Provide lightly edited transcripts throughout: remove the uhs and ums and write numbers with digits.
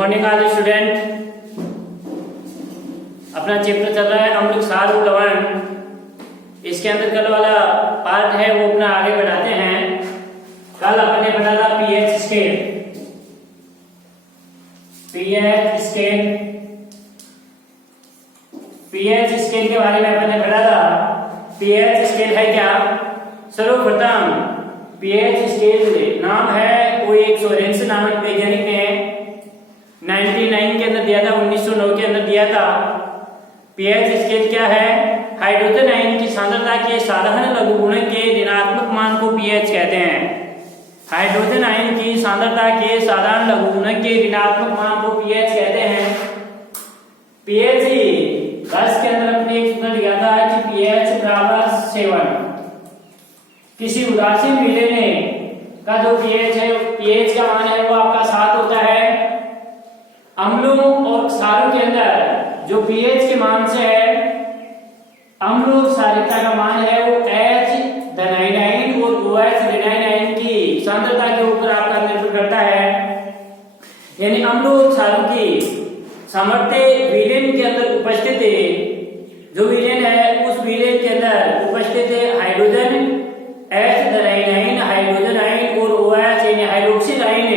Morning all student. अपना chapter चल रहा है अम्ल क्षार और लवण। इसके अंदर कल वाला पार्ट है वो अपना आगे बढ़ाते हैं। कल अपन ने पढ़ा था पीएच स्केल। पीएच स्केल के बारे में अपन ने पढ़ा था। पीएच स्केल है क्या? सर्वप्रथम पीएच स्केल नाम है कोई एक सोरेंसन नामक वैज्ञानिक ने 99 के अंदर दिया था, 1909 के अंदर दिया था। पीएच स्केल क्या है? हाइड्रोजन आयन की सांद्रता के साधारण लघुगुणक के ऋणात्मक मान को पीएच कहते हैं। हाइड्रोजन आयन की सांद्रता के साधारण लघुगुणक के ऋणात्मक मान को पीएच कहते हैं। पीएच 10 के अंदर अपने एक सूत्र दिया था कि पीएच बराबर 7। किसी उदासीन विलयन ने का जो पीएच है, पीएच का मान है वो आपका 7 होता है। अम्लों और क्षारों के अंदर जो पीएच के मान से है, अम्ल और क्षारीयता का मान है वो H धनायन और OH ऋणायन की सांद्रता के ऊपर आपका निर्भर करता है। यानी अम्लों और क्षारों की सामर्थ्य विलयन के अंदर उपस्थित है, जो विलयन है उस विलयन के अंदर उपस्थित है हाइड्रोजन H धनायन हाइड्रोजन आयन और OH यानी हाइड्रोक्सिल आयन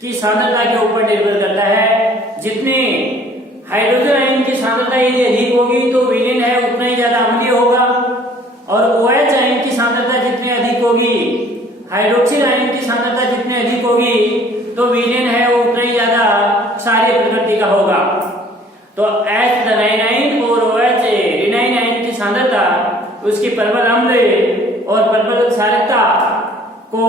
की सांद्रता के ऊपर निर्भर करता है। जितने हाइड्रोजन आयन की सांद्रता यदि अधिक होगी तो विलयन है उतना ही ज्यादा अम्लीय होगा, और OH आयन की सांद्रता जितनी अधिक होगी, हाइड्रोक्सिल आयन की सांद्रता जितनी अधिक होगी तो विलयन है वो उतना ही ज्यादा क्षारीय प्रकृति का होगा। तो H धनायन और OH ऋणायन आयन की सांद्रता उसकी प्रबल अम्ल और प्रबल क्षारीयता को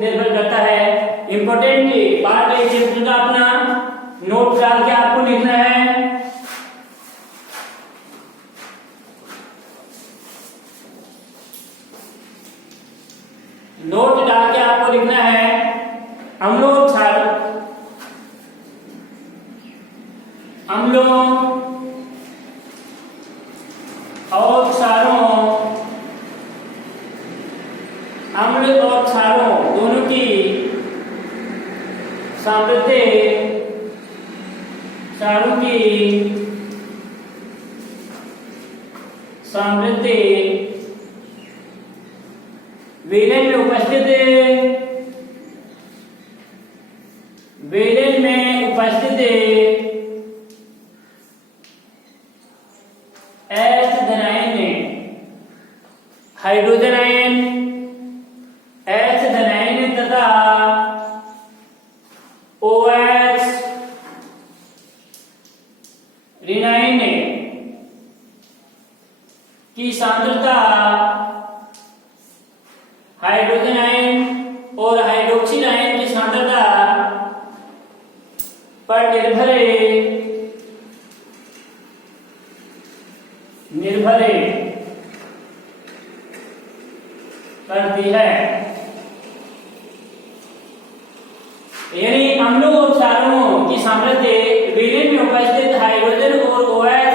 निर्भर करता है। इंपॉर्टेंट पार्ट है चैप्टर का, अपना नोट डाल के आपको लिखना है। नोट डाल के आपको लिखना है अम्लों और क्षारों, अम्लों और क्षारों, अम्ल और क्षारों दोनों की सामर्थ्य, क्षारों की सामर्थ्य विलयन में उपस्थित, विलयन में उपस्थित H धनायन हाइड्रोजन आयन, H धनायन तथा OH ऋणायन की सांद्रता हाइड्रोजन आयन और हाइड्रोक्सिल आयन की सांद्रता पर निर्भर करती है। यानी अम्लों और क्षारों की सामर्थ्य विलयन में उपस्थित हाइड्रोजन और OH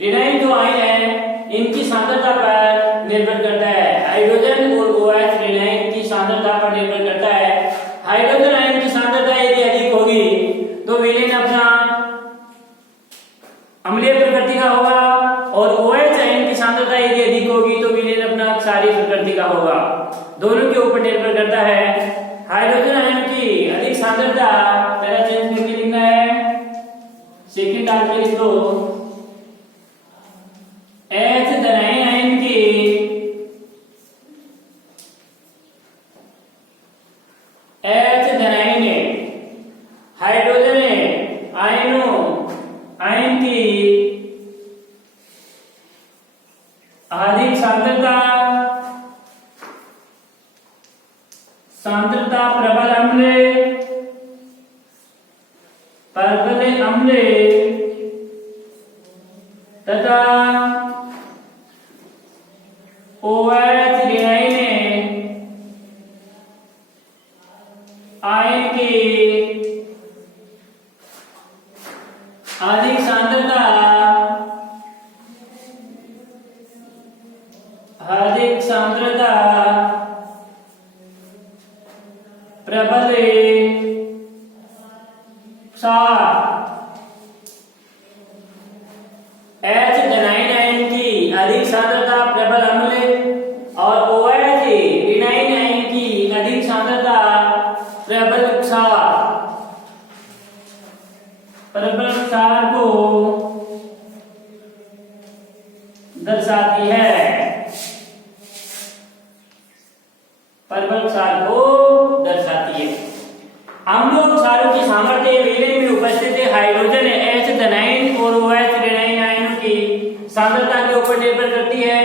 ऋणायन जो आयन है इनकी सांद्रता पर निर्भर करता है। हाइड्रोजन और OH ऋणायन की सांद्रता पर निर्भर करता है। हाइड्रोजन आयन की सांद्रता यदि अधिक होगी तो विलयन अपना अम्लीय प्रकृति का होगा, और OH आयन की सांद्रता यदि अधिक होगी तो विलयन अपना क्षारीय प्रकृति का होगा। दोनों के ऊपर निर्भर करता है। हाइड्रोजन आयन की अधिक सांद्रता पहला चेंज करके लिखना है, सेकंड डाल के लिख दो। H धनायन आयन की H धनायन हाइड्रोजन आयन की अधिक सांद्रता प्रबल अम्ल तथा OH ऋणायन आयन की अधिक सांद्रता प्रबल क्षार H विनाइन आयन की अधिक सांद्रता प्रबल अम्ल और OH विनाइन आयन की अधिक सांद्रता प्रबल क्षार को दर्शाती है। प्रबल क्षार को दर्शाती है। अम्लों और क्षारों की सामर्थ्य विलयन में उपस्थित हाइड्रोजन H धनायन और OH ऋणायन आयनों की सांद्रता के ऊपर निर्भर करती है।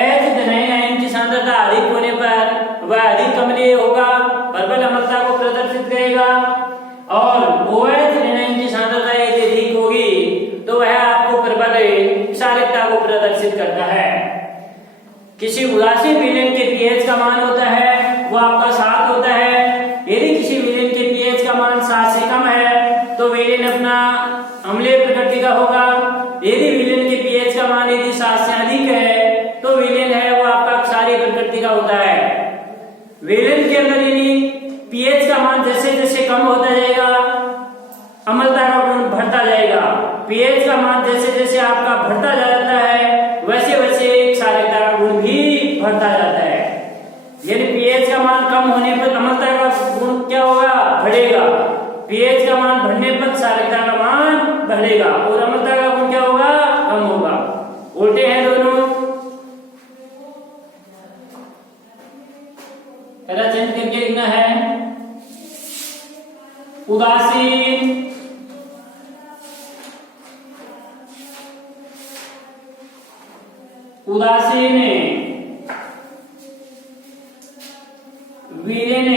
H धनायन आयन की सांद्रता अधिक होने पर वह अधिक अम्लीय होगा, प्रबल अम्लता को प्रदर्शित करेगा, और OH ऋणायन की सांद्रता यदि अधिक होगी तो वह आपको प्रबल क्षारकता को प्रदर्शित करता है। किसी उदासीन विलयन के पीएच का मान होता है वो आपका 7 होता है। यदि किसी विलयन के पीएच का मान 7 से कम है तो विलयन अपना अम्लीय प्रकृति का होगा। यदि विलयन के पीएच का मान यदि 7 से अधिक है तो विलयन है वो आपका क्षारीय प्रकृति का होता है। विलयन के अंदर यदि पीएच का मान जैसे जैसे कम होता जाएगा अम्लता का गुण बढ़ता जाएगा। पीएच का मान जैसे जैसे आपका बढ़ता जाता है वैसे वैसे क्षारकता का गुण भी बढ़ता जाता है। यदि पीएच का मान कम होने पर अम्लता का गुण क्या होगा? बढ़ेगा। पीएच का मान बढ़ने पर क्षारकता का मान बढ़ेगा और अम्लता का गुण क्या होगा? कम होगा। उल्टे हैं दोनों। पहला चेंज करके लिखना है उदासीन विलयन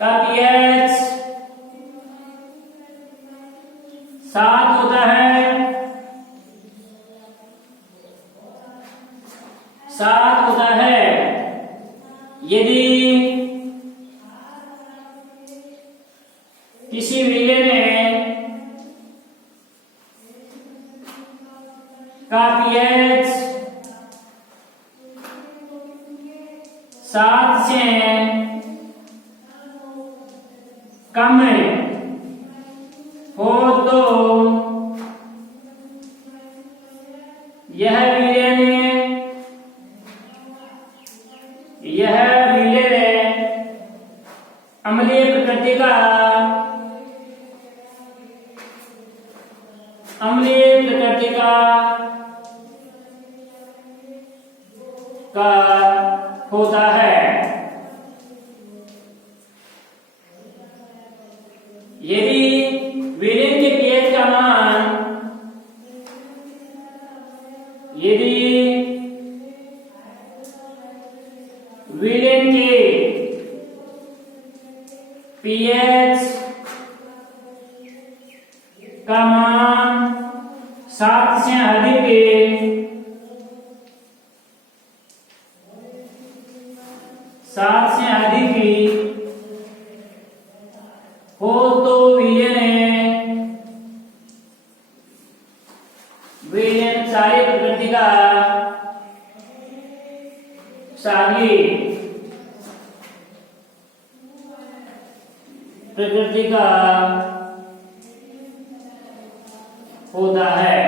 का पीएच 7 होता है। 7 होता है यदि किसी विलयन का पीएच 7 से कम हो तो यह विलयन अम्लीय प्रकृति का होता है। यदि विलयन के पीएच का मान विलयन के पीएच का मान 7 से अधिक हो तो विलयन क्षारीय प्रकृति का होता है।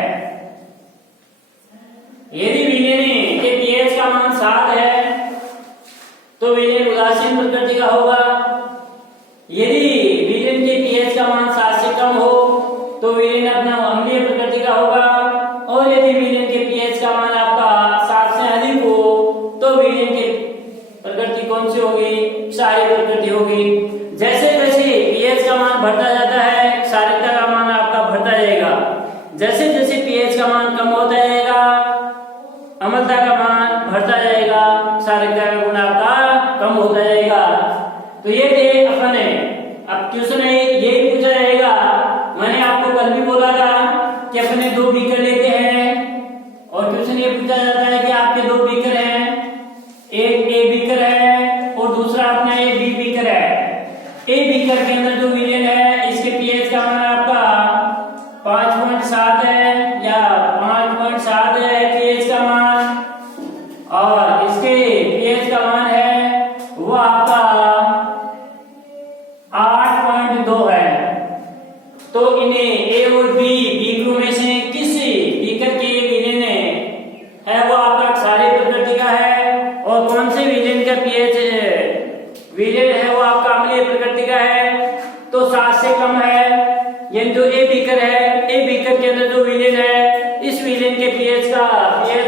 यदि विलयन के पीएच का मान 7 है तो विलयन उदासीन प्रकृति का होगा। यदि विलयन के पीएच का मान 7 से कम हो तो विलयन अपना अम्लीय प्रकृति का होगा, और यदि विलयन के पीएच का मान आपका 7 से अधिक हो तो विलयन की प्रकृति कौन सी होगी? क्षारीय प्रकृति होगी। जैसे जैसे पीएच का मान बढ़ता जाता है क्षारकता का मान आपका बढ़ता जाएगा। जैसे जैसे पीएच का मान कम होता जाएगा अम्लता का मान बढ़ता जाएगा, क्षारकता का गुण आपका कम होता जाएगा। तो ये थे अपने। अब क्वेश्चन है यही पूछा जाएगा। मैंने आपको कल भी बोला था कि अपने 2 बीकर लेते हैं और क्वेश्चन ये पूछा जाता है कि आपके 2 बीकर हैं, एक ए बीकर है और दूसरा अपना एक बी बीकर है। ए बीकर के अंदर जो विलयन है इसके पीएच का मान आपका 5.7 है या 5.7 है पीएच का मान, और इसके पीएच का मान है वो आपका विलेन के पीएच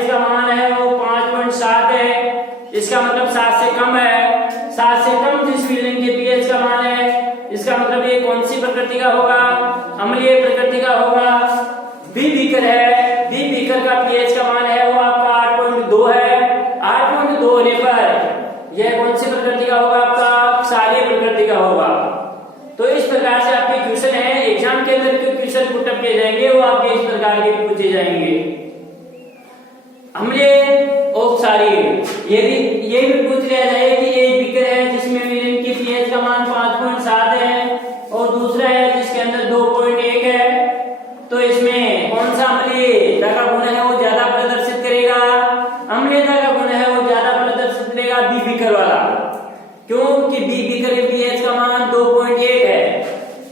का मान है वो 5.7 है। इसका मतलब 7 से कम है। 7 से कम जिस विलेन के पीएच का मान है, इसका मतलब ये कौन सी प्रकृति का होगा? अम्लीय प्रकृति का होगा। बी बीकर है, बी बीकर का पीएच का मान है वो आपका 8.2 है। 8.2 होने पर यह कौन सी प्रकृति का होगा? आपका क्षारीय प्रकृति का होगा। तो इस प्रकार से आपके क्वेश्चन है, एग्जाम के अंदर जो क्वेश्चन पुटअप किए जाएंगे वो आपके इस प्रकार के पूछे जाएंगे। अम्लीय और क्षारीय, ये भी पूछ लिया जाए कि एक बीकर है जिसमें विलेन की पीएच का मान 5.7 है और दूसरा है जिसके अंदर 2.1 है, तो इसमें कौन सा अम्लीयता का गुण है वो ज्यादा प्रदर्शित करेगा? अम्लीयता का गुण है वो ज्यादा प्रदर्शित करेगा बी बीकर वाला। क्योंकि बी बीकर के पीएच का मान 2.1 है।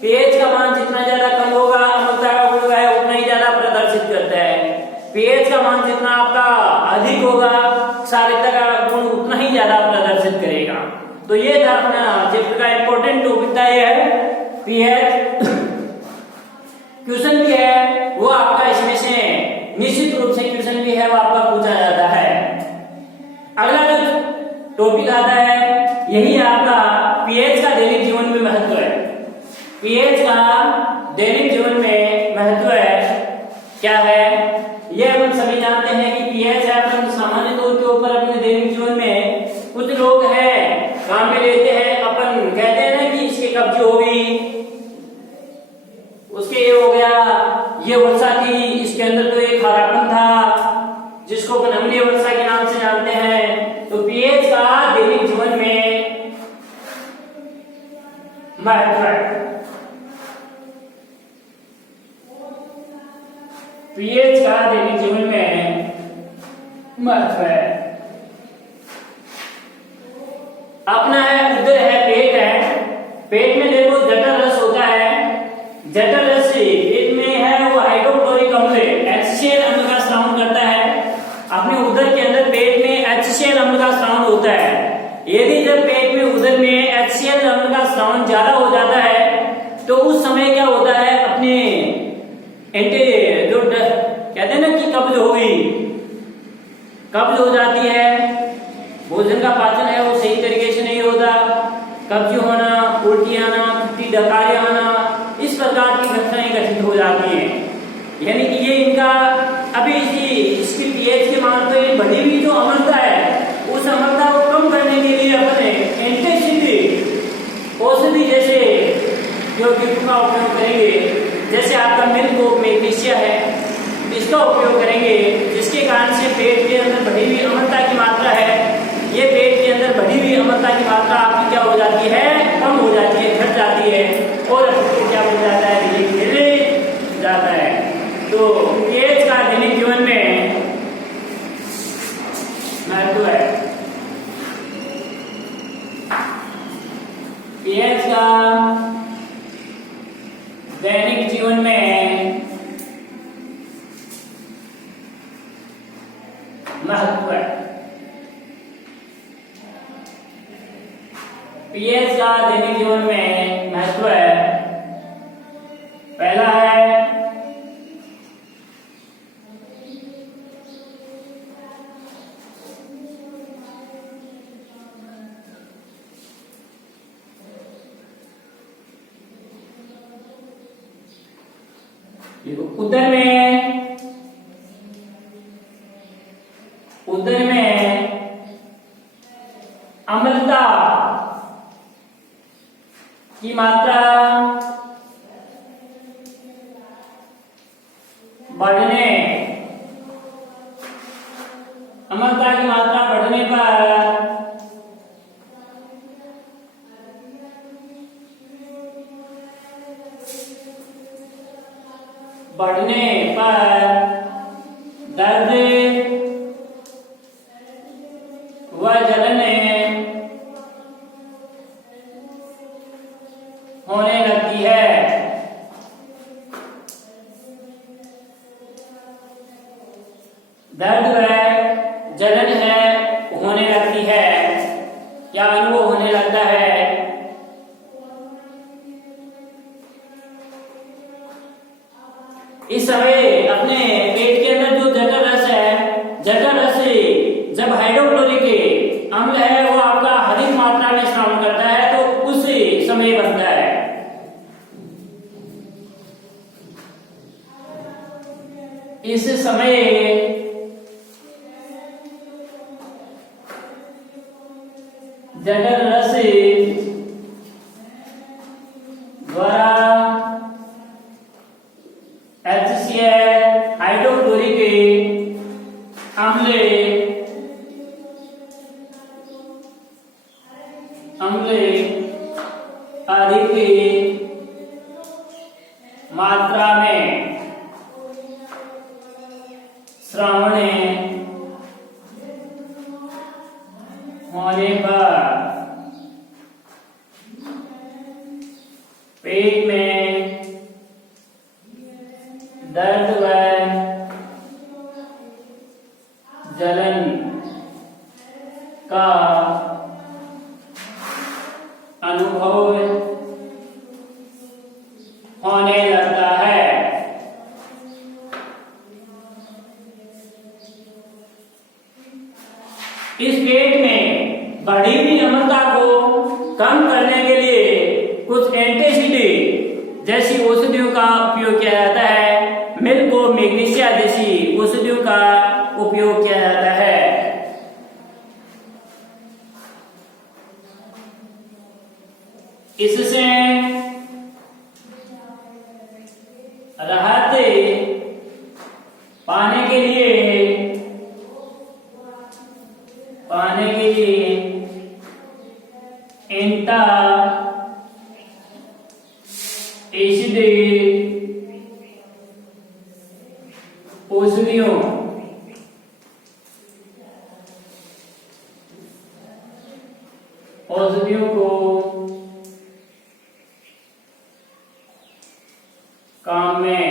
पीएच का मान जितना ज्यादा कम होगा, अम्लता का गुण है उतना ही ज्यादा प्रदर्शित करता है। पीएच का मान जितना आपका अधिक होगा, क्षारीयता का गुण उतना ही ज्यादा प्रदर्शित करेगा। तो ये था अपना चैप्टर का इंपॉर्टेंट टॉपिक था, ये है पीएच। क्वेश्चन भी है वो आपका इसमें से निश्चित रूप से क्वेश्चन भी है वो आपका पूछा जाता है। अगला जो टॉपिक आता है यही आपका पीएच का दैनिक जीवन में महत्व है। पीएच का दैनिक जीवन में महत्व है क्या है? यह हम सभी जानते हैं कि पीएच है अपन सामान्य तौर के ऊपर अपने दैनिक जीवन में कुछ लोग हैं काम में लेते हैं। अपन कहते हैं ना कि इसके कब्ज हो गई, उसके ये हो गया, ये वर्षा थी, इसके अंदर तो एक खारापन था जिसको अपन अम्लीय वर्षा के नाम से जानते हैं। तो पीएच का दैनिक जीवन में महत्व है। पीएच का दैनिक जीवन में महत्व है। अपना है उदर है, पेट है। पेट में देखो जठर रस होता है। जठर रस पेट में है वो हाइड्रोक्लोरिक अम्ल HCl अम्ल का स्राव करता है। अपने उदर के अंदर पेट में HCl अम्ल का स्राव होता है। यदि जब पेट में उदर में HCl अम्ल का स्राव ज्यादा हो जाता है तो उस समय क्या होता है, अपने जो कहते हैं ना कि कब्ज हो गई, कब्ज हो जाती है, भोजन का पाचन है वो सही तरीके से नहीं होता, कब्ज होना, उल्टी आना, खट्टी डकारी आना, इस प्रकार की घटनाएं घटित हो जाती हैं। यानी कि ये इनका अभी इसकी पीएच के मान पर ये बढ़ी हुई जो अम्लता है उस अम्लता को कम करने के लिए अपने एंटीसिडिक औषधि जैसे जो का उपयोग करेंगे। जैसे आपका मिल्क ऑफ मैग्नीशिया है, इसका उपयोग करेंगे, जिसके कारण से पेट के अंदर बढ़ी हुई अम्लता की मात्रा है, ये पेट के अंदर बढ़ी हुई अम्लता की मात्रा आपकी क्या हो जाती है? कम हो जाती है, घट जाती है और क्या हो जाता है? धीरे जाता है। तो पीएच का दैनिक जीवन में महत्व है। पीएच का दैनिक जीवन में महत्व है। पीएच का दैनिक जीवन में महत्व है। पहला है उदर में अम्लता की मात्रा बढ़ने, अम्लता की मात्रा बढ़ने पर दर्द व जलन होने लगती है। दर्द व जलन होने लगती है या अनुभव होने लगता है। इस समय अपने पेट के अंदर जो से जठर रस द्वारा HCl हाइड्रोक्लोरिक अम्ल अधिक मात्रा में श्रवण होने पर पेट में दर्द व जलन का अनुभव होने लगता है। इस पेट में बढ़ी हुई अम्लता को कम करने के लिए कुछ एंटीसिड जैसी औषधियों का उपयोग किया जाता है। मिल्क और मैग्नीशिया जैसी औषधियों का उपयोग किया जाता है। इससे राहत पाने के लिए एंटा एसिड औषधियों को काम में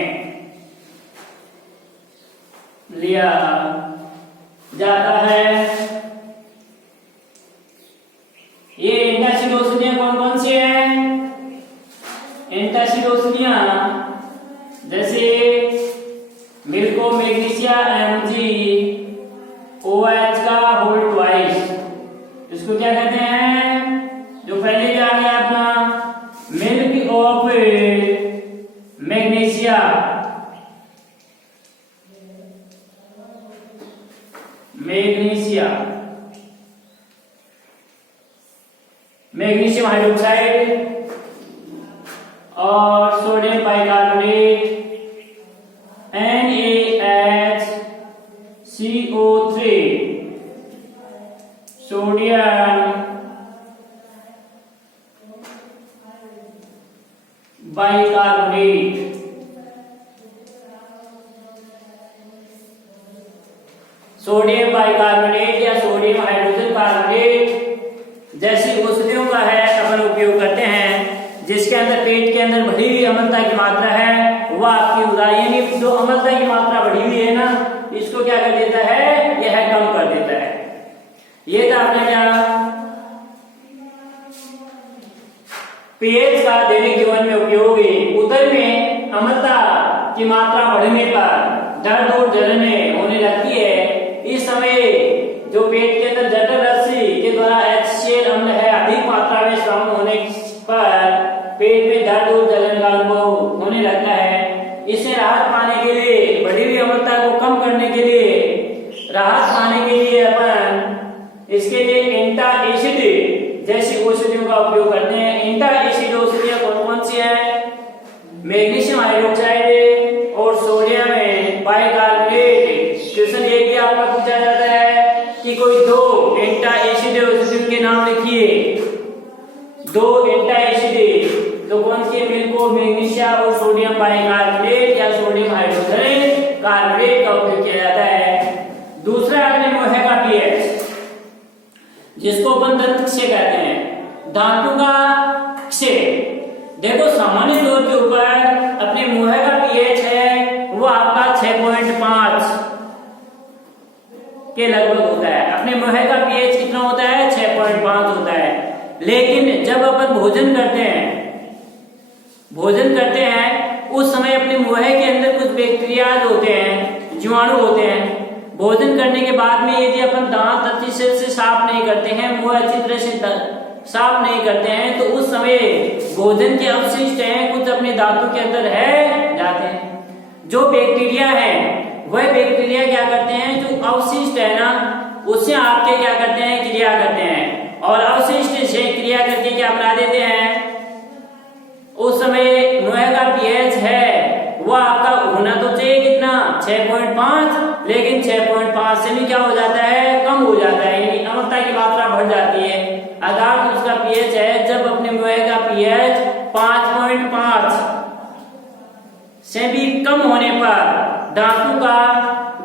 लिया जाता है। ये एंटासिड औषधियां कौन कौन सी हैं? एंटासिड औषधियां जैसे मिल्को मैग्नीशिया Mg OH का होल ट्वाइस, इसको क्या कहते हैं? जो पहले भी आ गया अपना milk of magnesia, magnesium hydroxide और sodium bicarbonate NaHCO3, sodium bicarbonate. Sodium bicarbonate या सोडियम हाइड्रोजन कार्बोनेट जैसी औषधियों का है अपन उपयोग करते हैं, जिसके अंदर पेट के अंदर बढ़ी हुई अम्लता की मात्रा है वह आपकी यानी जो अम्लता की मात्रा बढ़ी हुई है ना, इसको क्या कर देता है? यह कम कर देता है। ये था आपने क्या पीएच का दैनिक जीवन में उपयोगी। उदर में अम्लता की मात्रा बढ़ने पर दर्द और जलन होने लगती है। इस समय जो पेट के अंदर जठर रस के द्वारा HCl अम्ल है अधिक मात्रा में श्रवण होने पर पेट में दर्द और जलन का अनुभव होने लगता है। इससे राहत पाने के लिए, बढ़ी हुई अम्लता को कम करने के लिए, राहत पाने के लिए अपन इसके लिए एंटा एसिड जैसी औषधियों का उपयोग करते हैं। एंटा एसिड औषधियां कौन कौन सी हैं? मैग्नीशियम हाइड्रोक्साइड और सोडियम बाइकार्बोनेट। क्वेश्चन ये भी आपका पूछा जाता है कि कोई दो एंटा एसिड औषधियों के नाम लिखिए। दो एंटा एसिड तो कौन सी? मिल्को मैग्नीशिया और सोडियम बाइकार्बोनेट या सोडियम हाइड्रोजन कार्बोनेट का उपयोग किया जाता है। दूसरा आपने वो है का पीएच, जिसको अपन दंत क्षय कहते हैं, दांतों का क्षय। देखो सामान्य तौर के ऊपर अपने मुंह का पीएच है वो आपका 6.5 के लगभग होता है। अपने मुंह का पीएच कितना होता है? 6.5 होता है। लेकिन जब अपन भोजन करते हैं उस समय अपने मुंह के अंदर कुछ बैक्टीरिया होते हैं, जीवाणु होते हैं। भोजन करने के बाद में यदि अपन दांत अच्छी से साफ नहीं करते हैं, मुंह अच्छी तरह से साफ नहीं करते हैं, तो उस समय भोजन के अवशिष्ट हैं कुछ अपने दांतों के अंदर है जाते हैं। जो बैक्टीरिया है वह बैक्टीरिया क्या करते हैं, जो अवशिष्ट है ना उससे आपके क्या करते हैं, क्रिया करते हैं, और अवशिष्ट से क्रिया करके क्या बना देते हैं। उस समय मुंह का पीएच है वो आपका होना तो चाहिए कितना, 6.5, लेकिन 6.5 से भी क्या हो जाता है, कम हो जाता है, यानी अम्लता की मात्रा बढ़ जाती है। अर्थात उसका पीएच है, जब अपने मुंह का पीएच 5.5 से भी कम होने पर दांतों का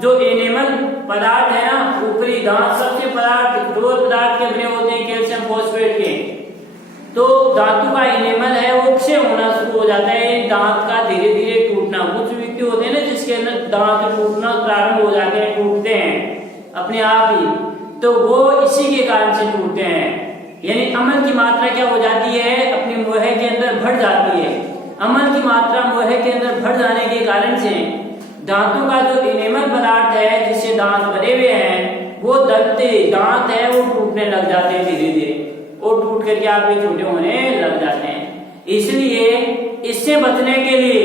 जो एनिमल पदार्थ है ना, ऊपरी दांत सबसे पदार्थ दो पदार्थ के बने होते हैं, कैल्शियम फॉस्फेट के, तो दांतों का एनिमल है वो क्षय होना शुरू हो जाता है, दांत का धीरे धीरे टूटना। कुछ व्यक्ति होते हैं ना जिसके अंदर दांत टूटना प्रारंभ हो जाते हैं, टूटते हैं अपने आप ही, तो वो इसी के कारण से टूटते हैं। यानी अम्ल की मात्रा क्या हो जाती है, अपने मुंह के अंदर बढ़ जाती है। अम्ल की मात्रा मुंह के अंदर बढ़ जाने के कारण से दांतों का जो एनिमल पदार्थ है जिससे दांत बने हुए हैं, वो दांत है वो टूटने लग जाते हैं धीरे धीरे, वो टूट करके आपके छोटे होने लग जाते हैं। इसलिए इससे बचने के लिए,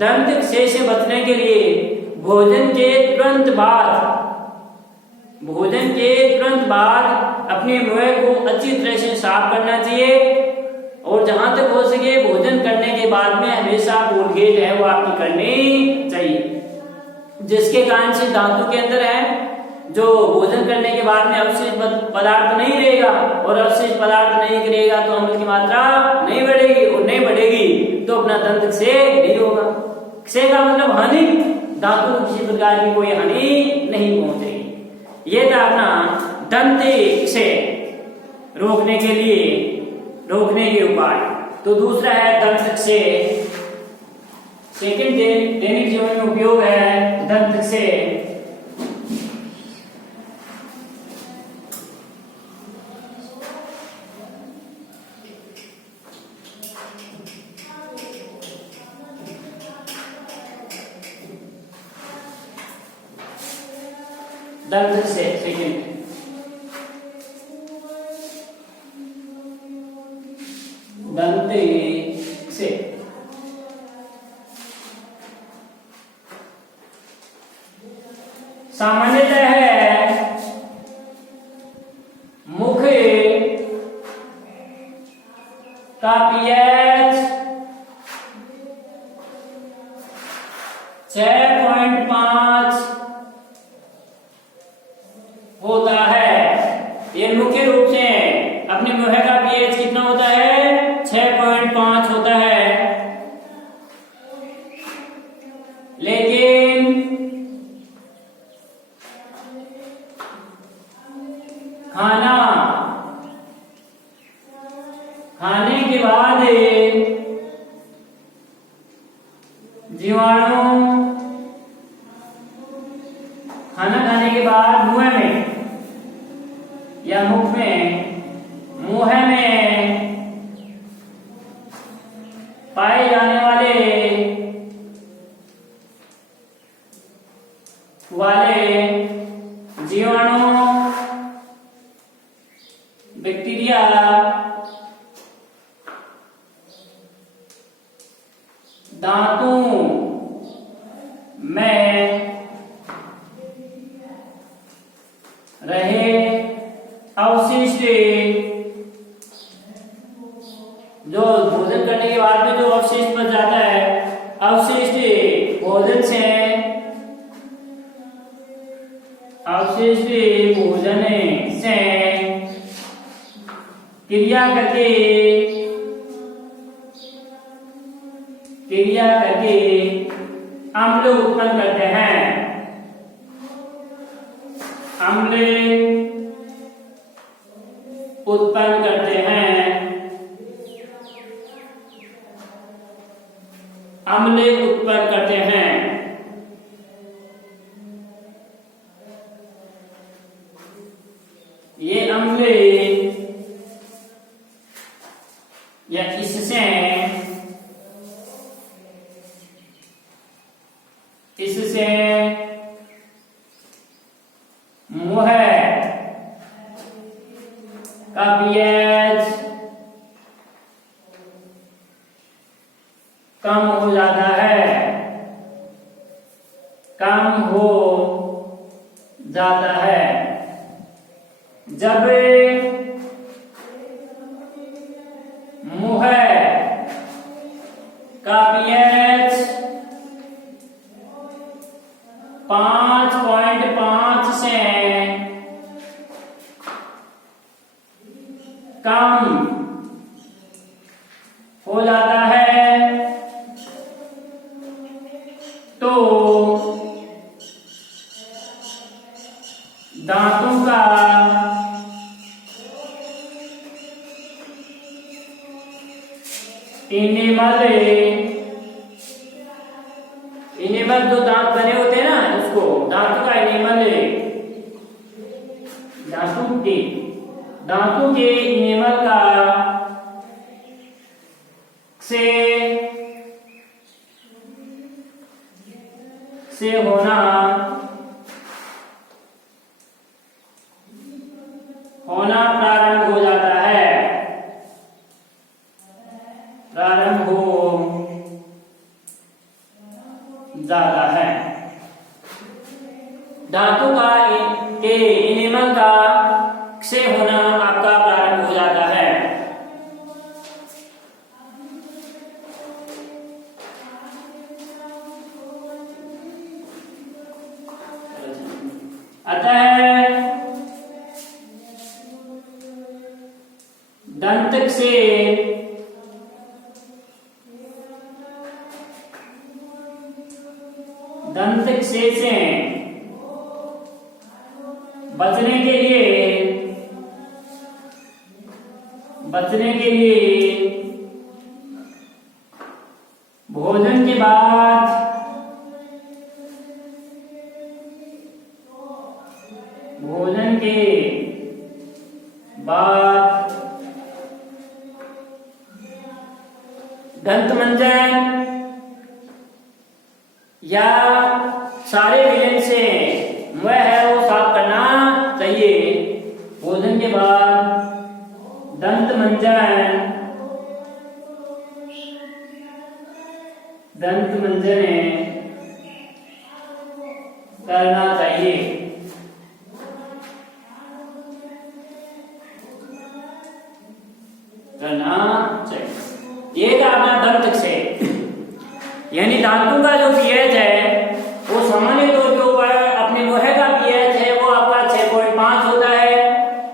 दंत क्षय से बचने के लिए भोजन के तुरंत बाद अपने मुंह को अच्छी तरह से साफ करना चाहिए, और जहां तक हो सके भोजन करने के बाद में हमेशा कोलगेट है वो आपकी करनी चाहिए, जिसके कारण से दांतों के अंदर है जो भोजन करने के बाद में अवशिष्ट पदार्थ नहीं रहेगा, और अवशिष्ट पदार्थ नहीं गिरेगा तो अम्ल की मात्रा नहीं बढ़ेगी, और नहीं बढ़ेगी तो अपना दंत क्षय नहीं होगा। क्षय का मतलब हानि, दांतों को किसी प्रकार की कोई हानि नहीं पहुंचेगी। ये था अपना दंत क्षय रोकने के उपाय। तो दूसरा है दंत क्षय, सेकंड दैनिक जीवन में उपयोग है दंत क्षय। दंत से सेकंड, दंत से सामान्यतः है मुख का पीएच 6.5 होता है। ये मुख्य रूप से अपने मुंह का पीएच कितना होता है, 6.5 होता है। लेकिन खाने के बाद जीवाणु, खाना खाने के बाद मुंह में या मुंह में पाए जाने वाले जीवाणु, बैक्टीरिया दांतों में रहे अवशिष्ट, जो भोजन करने के बाद में जो अवशिष्ट बच जाता है, अवशिष्ट भोजन से क्रिया करके अम्ल उत्पन्न करते हैं। अम्ल उत्पन्न करते हैं, अम्ल उत्पन्न करते हैं। ये अम्ल या इससे मुंह का पीएच कम हो जाता है, कम हो जाता है। जब मुंह का पीएच 5.5 से कम हो जाता है तो दांतों का इनेमल जो दांत बने होते हैं ना, उसको दांतों का दांतों के इनेमल का से होना प्रारंभ हो जाता है, प्रारंभ हो जाता है। धातु का के इनेमल का क्षय होना आपका प्रारंभ हो जाता है। अतः दंतक से बचने के लिए भोजन के बाद दंत मंजन या सारे विलेन से मुंह है वो साफ करना चाहिए। भोजन के बाद दंत मंजन करना चाहिए। ये था अपना दंत से, यानी दांतों का जो पीएच है वो सामान्य तौर के ऊपर अपने मुंह का पीएच है वो आपका 6.5 होता है।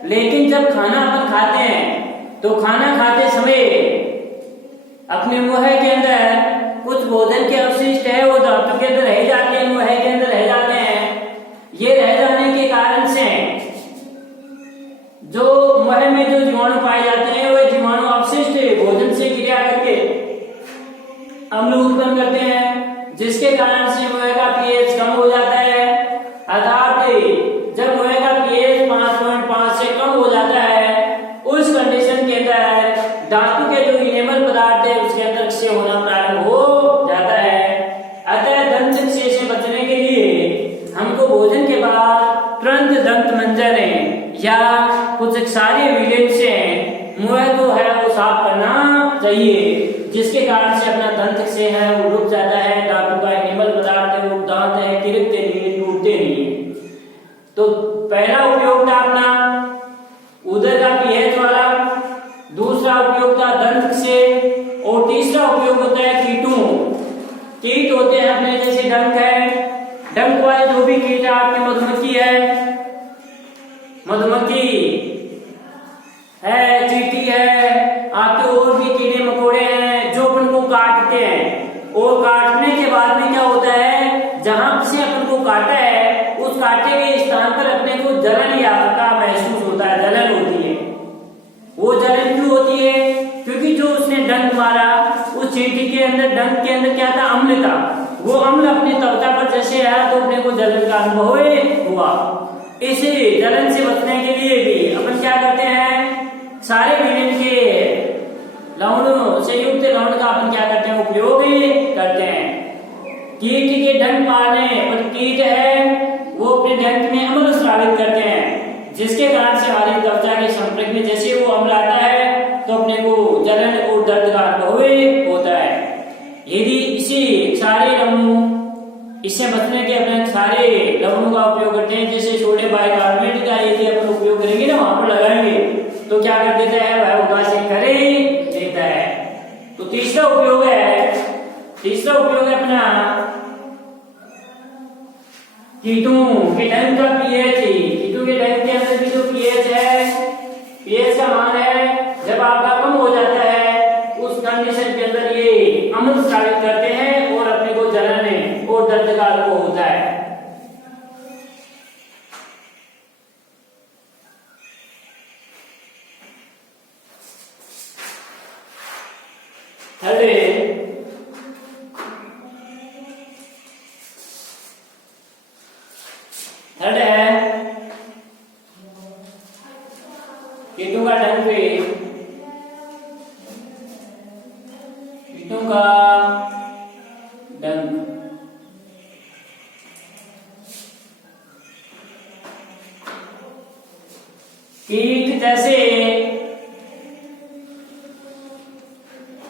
लेकिन जब खाना अपन खाते हैं तो खाना खाते समय अपने मुंह के अंदर कुछ भोजन के अवशिष्ट है वो दांतों के अंदर रह जाते हैं, मुंह के अंदर रह जाते हैं। ये रह जाने के कारण से जो मुंह में जो जीवाणु पाए जाते हैं वो जीवाणु अवशिष्ट भोजन से क्रिया करके अम्ल उत्पन्न करते हैं, जिसके कारण से मुंह का पीएच कम हो जाता है। अर्थात जब मुंह का पीएच 5.5 से कम हो जाता है उस कंडीशन के अंदर धातु के जो इनेमल पदार्थ है उसके अंदर क्षय होना प्रारंभ हो जाता है। अतः दंत क्षय से बचने के लिए हमको भोजन के बाद तुरंत दंत मंजन या कुछ क्षारीय विलेन से मुंह जो है वो साफ करना चाहिए, जिसके कारण से अपना दंत से है वो रुक जाता है। दांतों का इनेमल पदार्थ है वो दांत है तिरकते नहीं, टूटते नहीं। तो पहला उपयोग था अपना उदर का पीएच वाला, दूसरा उपयोग था दंत से, और तीसरा उपयोग होता है कीटों। कीट होते हैं अपने जैसे डंक है, डंक वाले जो भी कीट है आपके मधुमक्खी है, चींटी है, आपके और भी कीड़े मकोड़े हैं जो अपन को काटते हैं। और काटने के बाद में क्या होता है, जहां से अपन को काटा है उस काटे के स्थान पर अपने को जलन या का महसूस होता है, जलन होती है। वो जलन क्यों होती है, क्योंकि जो उसने डंक मारा उस चींटी के अंदर, डंक के अंदर क्या था, अम्ल था। वो अम्ल अपने त्वचा पर जैसे आया तो अपने को जलन का अनुभव हुआ। इसी जलन से बचने के लिए भी अपन क्या करते हैं, सारे विलेन के लवणों से युक्त लवण का अपन क्या करते हैं, उपयोग करते हैं। कीट के डंक मारने पर कीट है वो अपने डंक में अम्ल स्रावित करते हैं, जिसके कारण से हमारी त्वचा के संपर्क में जैसे वो अम्ल आता है तो अपने को जलन और दर्द का अनुभव होता है। यदि इसी क्षारीय लवणों इससे बचने के अपने सारे लवणों का उपयोग करते हैं, जैसे सोडियम बाइकार्बोनेट का यदि अपन उपयोग करेंगे ना वहां पर लगाएंगे तो क्या कर देता है, वह उदासीन कर देता है। तो तीसरा उपयोग है अपना कीटों के टैंक का पीएच। कीटों के टैंक के अंदर भी जो पीएच है, पीएच का मान है जब आपका कम हो जाता है उस कंडीशन के अंदर ये अम्ल स्रावित करते हैं और अपने को जलन और दर्द का अनुभव होता है। थर्ड है कीटों का डंक। कीटों का डंक कीट जैसे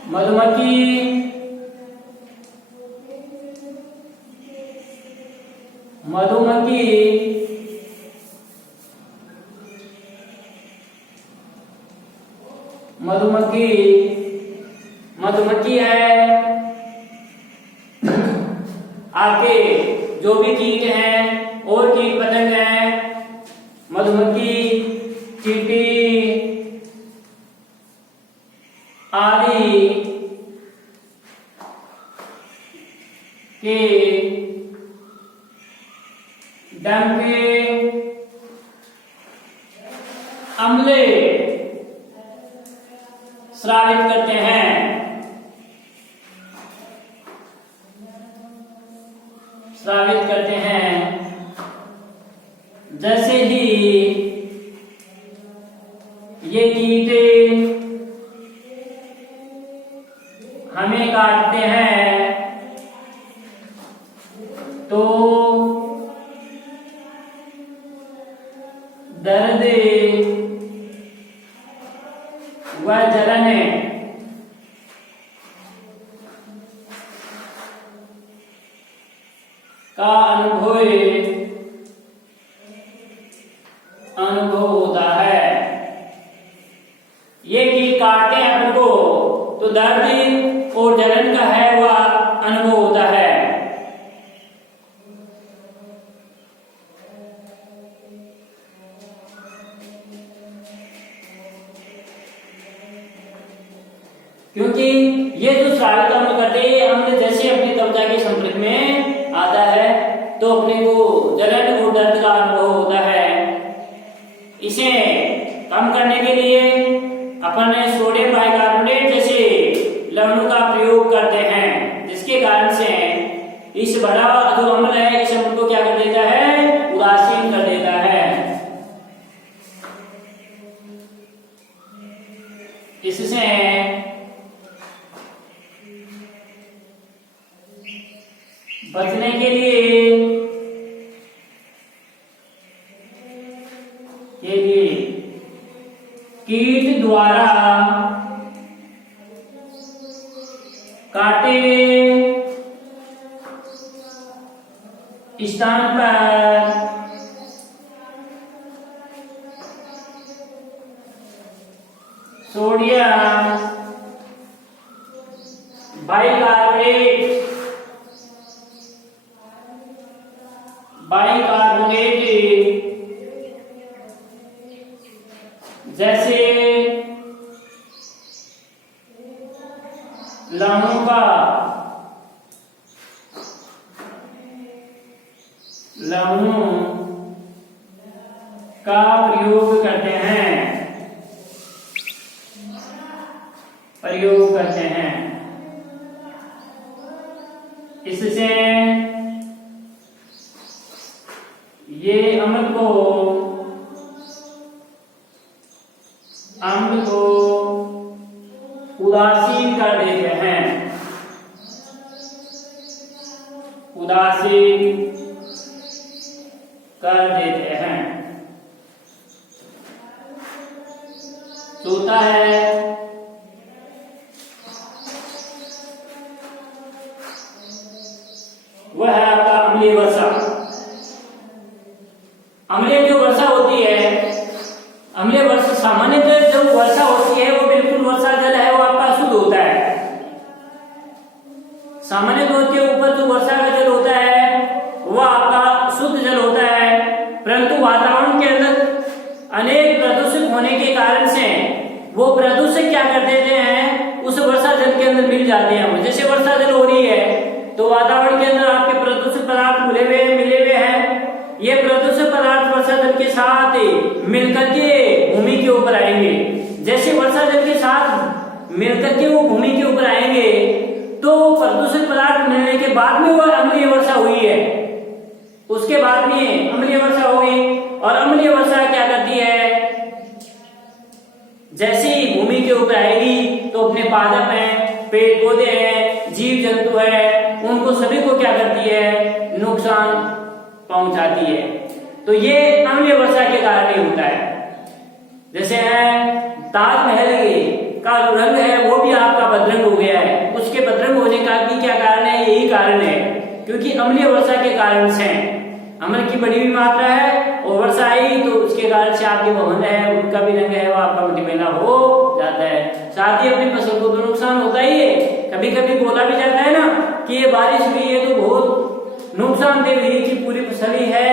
मधुमक्खी, मधुमक्खी है, आपके जो भी कीट हैं और कीट पतंग हैं, मधुमक्खी, चींटी आदि के डंक अम्ले स्रावित करते हैं। जैसे ही ये कीट हमें काटते हैं तो दर्द व जलन का अनुभव होता है। ये कीट काटते हैं अपन को तो दर्द और जलन का है वह अनुभव होता है। क्योंकि ये जो स्रावित अम्ल करते हैं, अम्ल जैसे अपनी त्वचा के संपर्क में आता है तो अपने को जलन और दर्द का अनुभव होता है। इसे कम करने के लिए अपन सोडियम बाइकार्बोनेट जैसे लवणों का प्रयोग करते हैं, जिसके कारण से इस बड़ा जो अम्ल है इस अम्ल को क्या कर देता है, उदासीन कर देता है। इससे बचने के लिए कीट द्वारा काटे स्थान पर सोडियम बाइकार्बोनेट जैसे लवणों का प्रयोग करते हैं। इससे ये अम्ल को उदासीन कर देते हैं। चौथा है वह है आपका अम्लीय जो वर्षा होती है, अम्लीय वर्षा सामान्यतः जो वर्षा होती है वो बिल्कुल वर्षा जल है वो आपका शुद्ध होता है। सामान्य तौर के ऊपर जो वर्षा का जल होता है वह आपका शुद्ध जल होता है, परंतु वातावरण के अंदर अनेक प्रदूषित होने के कारण से वो प्रदूषक क्या कर देते हैं, उस वर्षा जल के अंदर मिल जाते हैं। जैसे वर्षा जल हो रही है तो वातावरण के अंदर आपके प्रदूषक पदार्थ मिले हुए हैं। ये प्रदूषक पदार्थ वर्षा जल के साथ मिलकर के भूमि के ऊपर आएंगे। जैसे वर्षा जल के साथ मिलकर के वो भूमि के ऊपर आएंगे तो प्रदूषक पदार्थ मिलने के बाद में वो अम्लीय वर्षा हुई है, उसके बाद में अम्लीय वर्षा हुई। और अम्लीय वर्षा क्या करती है, जैसे ही भूमि के ऊपर आएगी तो अपने पादप हैं, पेड़ पौधे हैं, जीव जंतु है, उनको सभी को क्या करती है, नुकसान पहुंचाती है। तो ये अम्लीय वर्षा के कारण ही होता है। जैसे है ताजमहल का रंग है वो भी आपका बदरंग हो गया है, उसके बदरंग होने का भी क्या कारण है, यही कारण है क्योंकि अम्लीय वर्षा के कारण से अम्ल की बढ़ी हुई मात्रा है और वर्षा आई तो उसके कारण से आपके भवन है उनका भी रंग है वो आपका मटिमेला हो जाता है। साथ ही अपनी फसल को तो नुकसान होता ही है। कभी कभी बोला भी जाता है ना कि ये बारिश हुई है तो बहुत नुकसानदेह हुई कि पूरी फसल ही है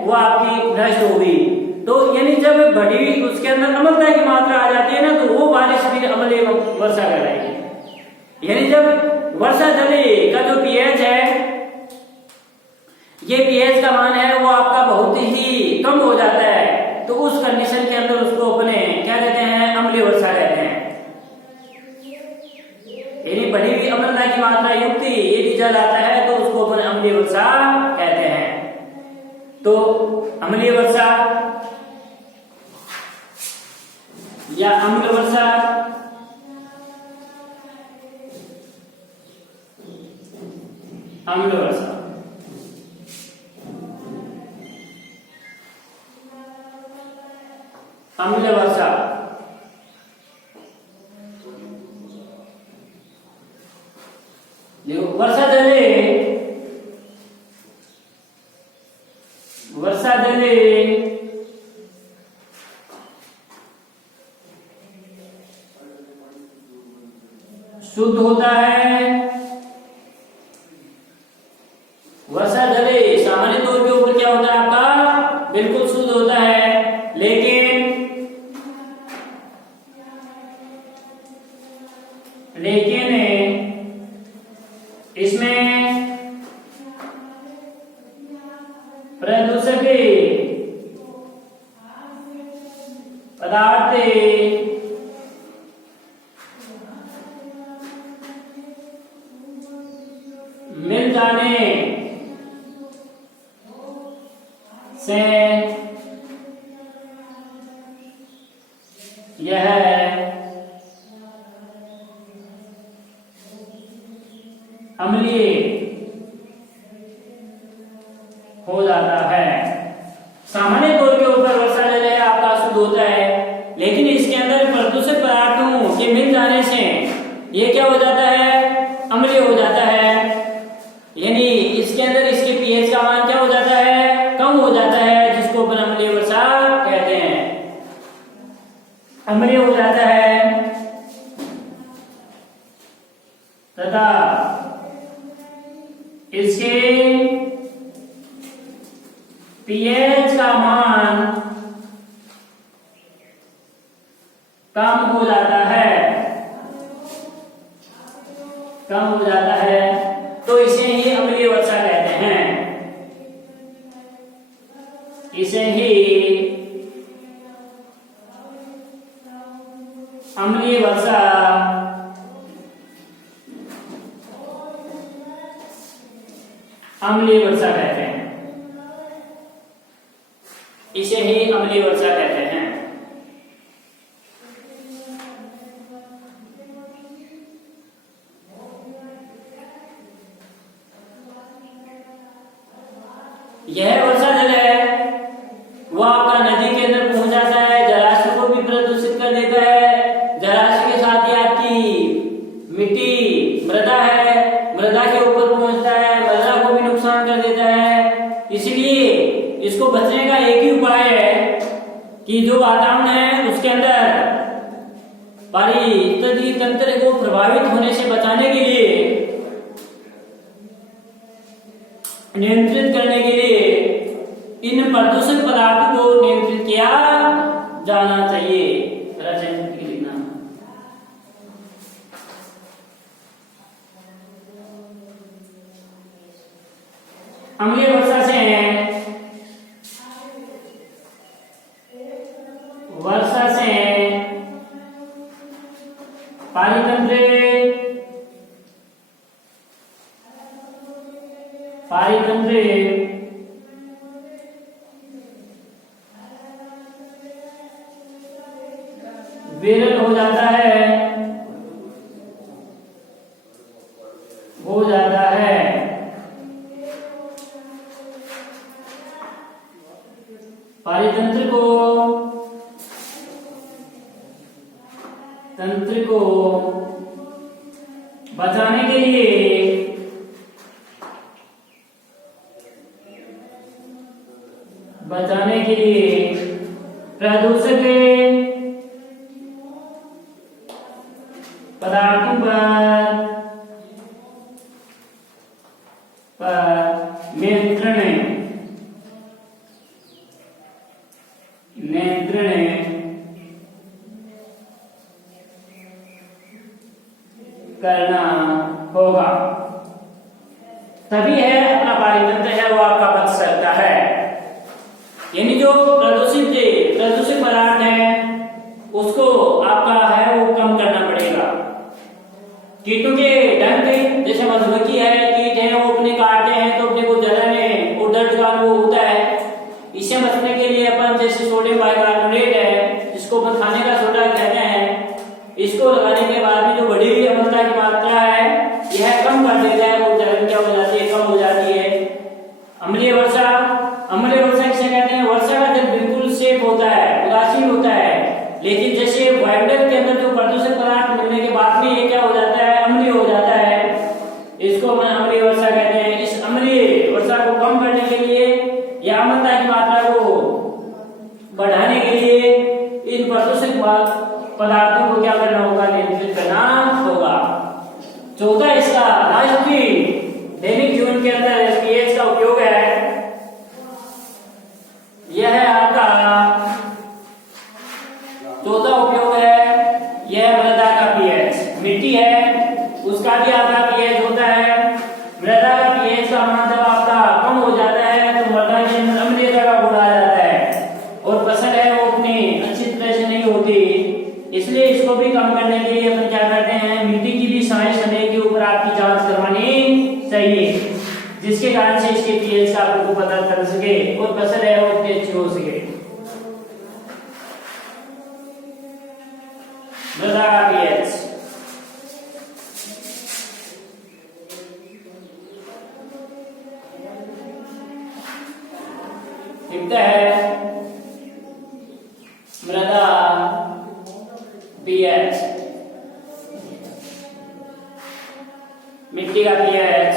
वो आपकी नष्ट हो गई। तो यानी जब बढ़ी उसके अंदर अम्लता की मात्रा आ जाती है ना तो वो बारिश फिर अम्लीय वर्षा कहलाएगी। यानी जब वर्षा जल का जो पीएच है, ये पीएच का मान है वो आपका बहुत ही कम हो जाता है, तो उस कंडीशन के अंदर उसको अपने क्या कहते हैं, अम्लीय वर्षा कहते हैं। यानी बढ़ी हुई अम्लता की मात्रा युक्त यदि जल आता है तो उसको अपन अम्लीय वर्षा कहते हैं। तो अम्लीय वर्षा या अम्ल वर्षा अम्ल वर्षा अम्ल वर्षा वर्षा जले शुद्ध होता है। वर्षा जले सामान्य तौर के ऊपर क्या होता है आपका, बिल्कुल शुद्ध होता है, लेकिन इसमें प्रदूषक पदार्थ मिल जाने से यह अम्लीय हो जाता है। सामान्य तौर के ऊपर वर्षा जल है आपका शुद्ध होता है, लेकिन इसके अंदर प्रदूषक पदार्थों के मिल जाने से ये क्या हो जाता है, अम्लीय हो जाता है। यानी इसके अंदर इसके पीएच का मान क्या हो जाता है, कम हो जाता है, जिसको अपन अम्लीय वर्षा कहते हैं, अम्लीय हो जाता है। तथा इसके पीएच का मान कम हो जाता है, कम हो जाता है, तो इसे ही अम्लीय वर्षा कहते हैं। इसे ही अम्लीय वर्षा अम्लीय वर्षा कहते हैं। इसे ही अम्लीय वर्षा कहते हैं। यह वर्षा जल है वो आपका नदी के अंदर पहुंच जाता है, जलाशय को भी प्रदूषित कर देता है। जलाशय के साथ ही आपकी मिट्टी मृदा है, मृदा के ऊपर पहुंचता है, मृदा को भी नुकसान कर देता है। इसलिए इसको बचने का एक ही उपाय है कि जो वातावरण है उसके अंदर पारिस्थितिकी तंत्र को प्रभावित होने से बचाने के लिए, नियंत्रित करने के लिए इन प्रदूषक पदार्थों को नियंत्रित किया जाना चाहिए। लिखना अम्लीय वर्षा से पारितंत्र विरल हो जाता है, पारितंत्र को बचाने के लिए प्रदूषक पदार्थों पर नियंत्रण करना होगा, तभी है अपना पारितंत्र है वो आपका बच सकता है। यानी जो प्रदूषित पदार्थ है उसको आपका है वो कम करना पड़ेगा। कीटों के डंक, जैसे मधुमक्खी है, कीट है, वो अपने काटते हैं तो अपने को जलन और दर्द का अनुभव होता है। इससे बचने के लिए अपन जैसे सोडियम बाइकार्बोनेट है, जिसको अपन खाने का सोडा कहते हैं, इसको लगाने के बाद में जो बढ़ी हुई अम्लता की मात्रा है यह कम कर देता है, वो जलन क्या हो जाती है, कम हो जाती है। अम्लीय वर्षा किसे कहते हैं? वर्षा का जल बिल्कुल सेफ होता है, उदासीन होता है, लेकिन जैसे वायुमंडल के अंदर जो प्रदूषक पदार्थ मिलने के बाद में ये क्या हो जाता है, अम्लीय हो जाता है। इसको हम अम्लीय वर्षा कहते हैं। इस अम्लीय वर्षा को कम करने के लिए या अम्लता की मात्रा को बढ़ाने के लिए इन प्रदूषक पदार्थों को क्या करना होगा, नियंत्रित करना होगा। चौथा इसका राष्ट्रीय दैनिक जीवन के अंदर पीएच का उपयोग है। यह है आपका चौथा उपयोग है, यह मृदा का पीएच। मिट्टी है उसका भी आपका पीएच होता है। मृदा का पीएच का मान जब आपका कम हो जाता है तो मृदा के अंदर अम्लीयता का गुण आ जाता है और फसल है वो अपनी अच्छी तरह से नहीं होती। इसलिए इसको भी कम करने के लिए अपन क्या करते हैं, मिट्टी की भी समय समय के ऊपर आपकी जांच करवानी चाहिए, जिसके कारण से इसके पीएच का आपको पता चल सके और फसल है वो उतनी अच्छी हो सके। मृदा का पीएच लिखता है मृदा पीएच, मिट्टी का पीएच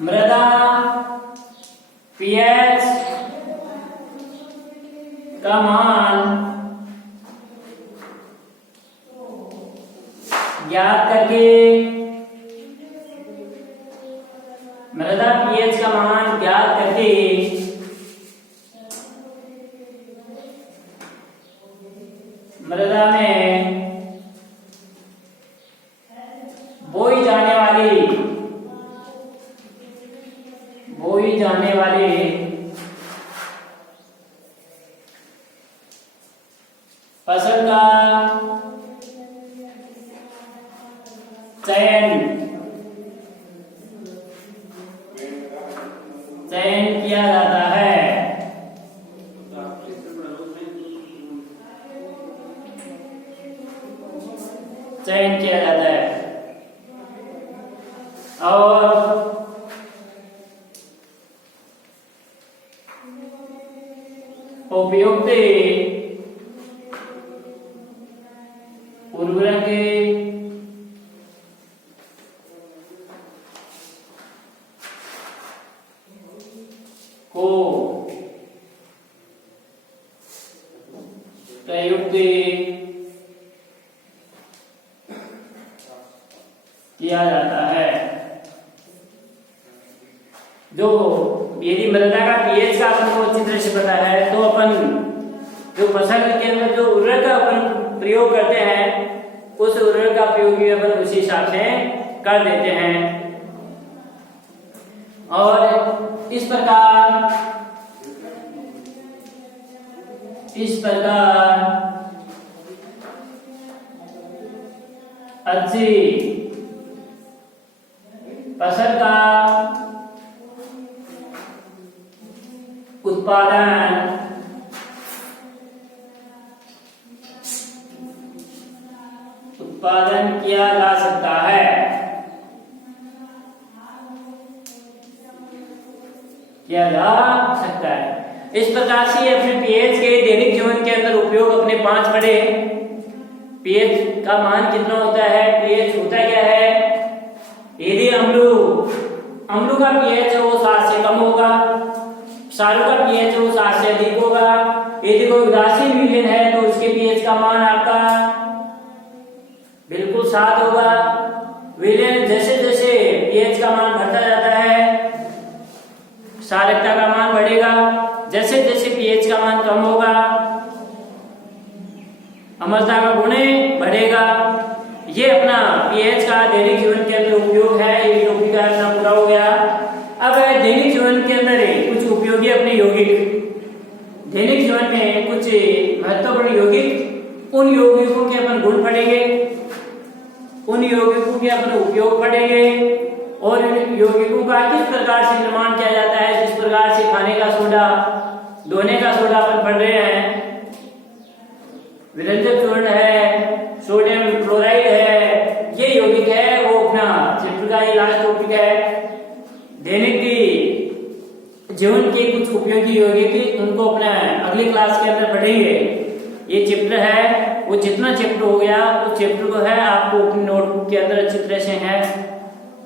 मृदा पीएच का मान ज्ञात करके, मृदा पीएच का मान ज्ञात करके मृदा में बोई जाने वाली फसल का चयन किया जाता है। और उपयुक्त उर्वरक को प्रयुक्त किया जाता है। जो यदि मृदा का पीएच का अपन को अच्छी तरह से पता है तो अपन जो फसल के अंदर जो उर्वरक का अपन प्रयोग करते हैं उस उर्वरक का प्रयोग भी अपन उसी हिसाब से कर देते हैं। और इस प्रकार अच्छी फसल का उत्पादन किया जा सकता है। इस प्रकार से अपने पीएच के दैनिक जीवन के अंदर उपयोग अपने 5 पढ़े। पीएच का मान कितना होता है, पीएच होता क्या है। यदि अम्लों का पीएच है वो 7 से कम होगा, क्षारों का पीएच है वो 7 से अधिक होगा। यदि कोई उदासीन विलयन है तो उसके पीएच का मान आपका बिल्कुल 7 होगा। विलयन जैसे जैसे पीएच का मान बढ़ता जाता है क्षारकता का मान बढ़ेगा, जैसे जैसे पीएच का मान कम होगा अम्लता का गुण बढ़ेगा। ये अपना पीएच का दैनिक जीवन के अंदर उपयोग है। ये टॉपिक अपना पूरा हो गया। अब दैनिक जीवन के अंदर कुछ उपयोगी अपने यौगिक, दैनिक जीवन में कुछ महत्वपूर्ण यौगिक, उन यौगिकों के अपन गुण पढ़ेंगे, उन यौगिकों के अपन उपयोग पढ़ेंगे और यौगिकों का किस प्रकार से निर्माण किया जाता है। जिस प्रकार से खाने का सोडा, धोने का सोडा अपन पढ़ रहे हैं, विरंजक चूर्ण है, सोडियम क्लोराइड है, ये यौगिक है वो अपना चैप्टर का ये लास्ट टॉपिक है। दैनिक जीवन के कुछ उपयोगी यौगिक उनको अपने अगली क्लास के अंदर पढ़ेंगे। ये चैप्टर है वो जितना चैप्टर हो गया उस चैप्टर को है आपको अपनी नोटबुक के अंदर अच्छी तरह से है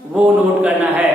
वो नोट करना है।